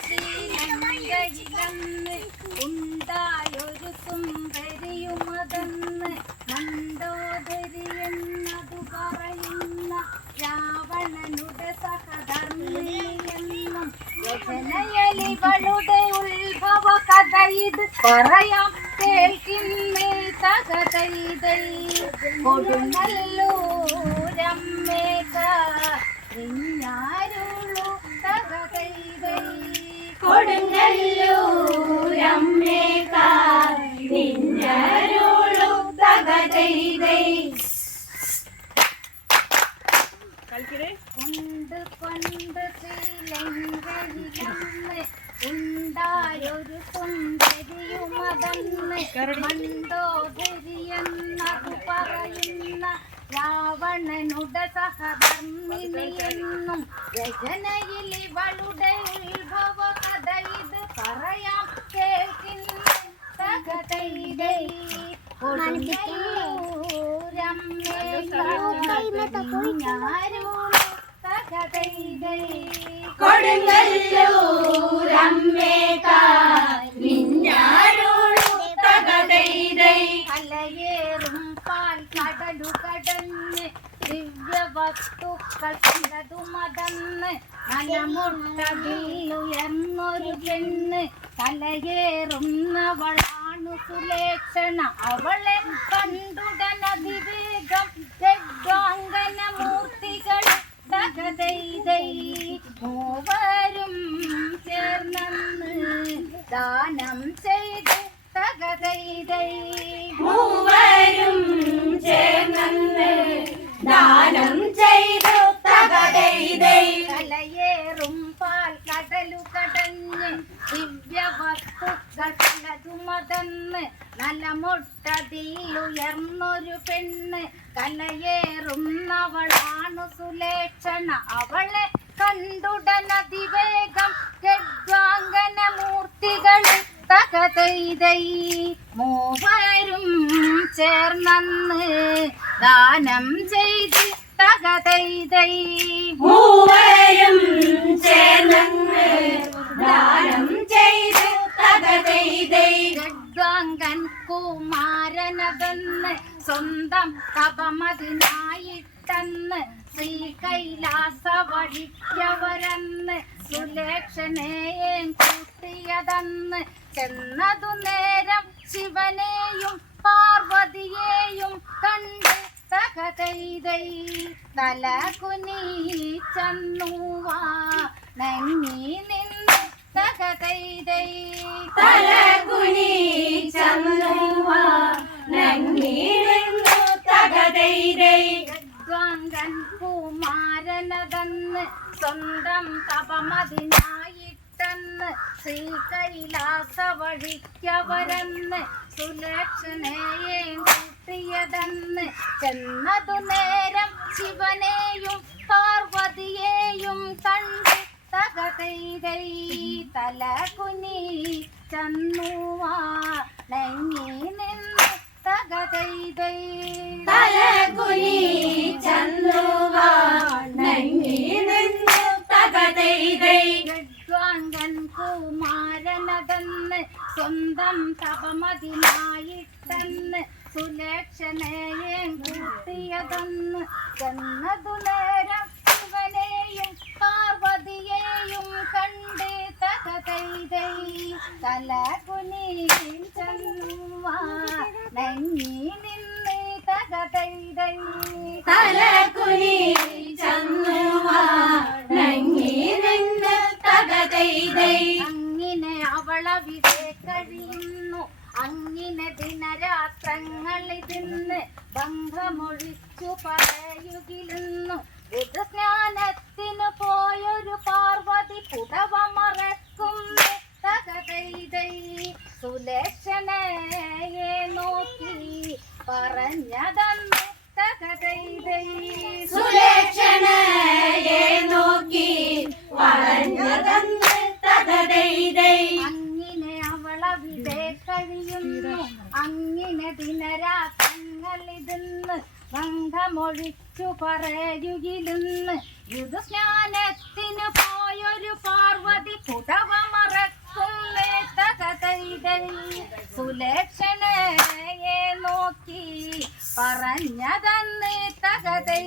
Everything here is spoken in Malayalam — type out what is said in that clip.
ശ്രീലങ്കയിലന്ന് ഉണ്ടായൊരു സുന്ദരിയുമതെന്ന് മണ്ടോദരി എന്നതു പറയുന്ന രാവണനുടെ സഹധർമ്മിണിയെന്നും രചനയലിവളുടെ ഉത്ഭവ കഥ ഇത് പറയാം കേൾക്കുന്നേ തകതൈതൈ കൊടുങ്ങല്ലൂരമ്മേക ിഞ്ഞാരുളു തകതൈതൈ കൊടുങ്ങല്ലൂരമ്മേക ിഞ്ഞാരുളു തകതൈതൈ കൊണ്ട് കൊണ്ട് ശ്രീലങ്കയിലന്ന് ഉണ്ടായൊരു സുന്ദരിയുമതന്ന് മണ്ടോദരി എന്നതു പറയുന്ന രാവണനുടെ സഹധർമ്മിണിയെന്നും രചനയിൽ ഇവളുടെ ഉത്ഭവ കഥ ഇത് പറയാം കേൾക്കുന്ന തകതൈതൈ കൊടുങ്ങല്ലൂരമ്മേക ിഞ്ഞാരുളു തകതൈതൈ അലയേറും പാൽ കടലു കടന്ന് ദിവ്യവസ്തുക്കൾ കണ്ടതുമതന്ന് മനമുട്ടതിലുയർന്നൊരു പെണ്ണ് തലയേറുന്നവളാണു സുലേക്ഷണ അവളെ കണ്ടുടനതിവേഗം രഡ്വാങ്കന മൂർത്തികൾ തകതൈതൈ മൂവരും ചേർന്നന്ന് ദാനം ചെയ്ത് തകതൈതൈ മൂവരും ചേർന്നന്ന് ദാനം ചെയ്തു തകതൈതൈ തലയേറും പാൽ കടലു കടഞ്ഞ് ദിവ്യവസ്തുക്കൾ പലതുമതന്ന് നലമുട്ടതിലുയർന്നൊരു പെണ്ണ് കലയേറുന്നവളാണു സുലേക്ഷണ അവളെ കണ്ടുടനതിവേഗം രഡ്വാങ്കന മൂർത്തികൾ തകതൈതൈ മൂവരും ചേർന്നന്ന് ദാനം ചെയ്ത് തകതൈതൈ മൂവരും ചേർന്നന്ന് ദാനം ചെയ്തു തകതൈതൈ രഡ്വാങ്കൻ കുമാരനതെന്ന് സ്വന്തം തപമതിനായിട്ടെന്ന് ശ്രീ കൈലാസ വഴിക്കവരെന്ന് സുലേക്ഷണേയും കൂട്ടിയതെന്ന് ചെന്നതു നേരം ശിവനെയും പാർവതിയെയും കണ്ട് തകതൈതൈ തല കുനിച്ചെന്നുവാ നങ്ങി നിന്ന് തകതൈതൈ തല കുനിച്ചെന്നുവാ നങ്ങി നിന്നു തകതൈതൈ രഡ്വാങ്കൻ കുമാരനതെന്ന് സ്വന്തം തപമതിനായിട്ടെന്ന് ശ്രീ കൈലാസ വഴിക്കവരെന്ന് സുലക്ഷണയെയും കൂട്ടിയതെന്ന് ചെന്നതു നേരം ശിവനെയും പാർവതിയെയും കണ്ട് തകതൈതൈ തല കുനിച്ചെന്നുവാ നങ്ങി നിന്ന് തകതൈതൈ തല കുനിച്ചെന്നുവാ നങ്ങി നിന്നു തകതൈതൈ രഡ്വാങ്കൻ കുമാരനതെന്ന് സ്വന്തം തപമതിനായിട്ടെന്ന് സുലക്ഷണയെയും കൂട്ടിയതെന്ന് ചെന്നതു നേരം ശിവനെയും പാർവതിയെയും കണ്ട് തകതൈതൈ തല കുനിച്ചെന്നുവാ നങ്ങി നിന്ന് തകതൈതൈ തല കുനിച്ചെന്നുവാ നങ്ങി നിന്ന് തകതൈതൈ അങ്ങിനെ അവളവിടെ കഴിയുന്നു അങ്ങിനെ ദിനരാത്രങ്ങളിതിന്ന് ബന്ധമൊഴിച്ചു പറയുകിലുന്നു ഋതുസ്നാനത്തിനു പോയൊരു പാർവതി പുടവ മറക്കുന്നു തകതൈതൈ സുലേക്ഷണയെ നോക്കി പറഞ്ഞതന്ന് തകതൈതൈ സുലേക്ഷണയെ നോക്കി പറഞ്ഞതന്ന് തകതൈതൈ അങ്ങിനെ അവളവിടെ കഴിയുന്നു അങ്ങിനെ ദിനരാത്രങ്ങളിതിന്ന് ബന്ധമൊഴിച്ചു പറയുകിലുന്ന് ഋതുസ്നാനത്തിനു പോയൊരു പാർവതി പുടവ സുലക്ഷണയെ നോക്കി പറഞ്ഞതന്ന് തകതൈ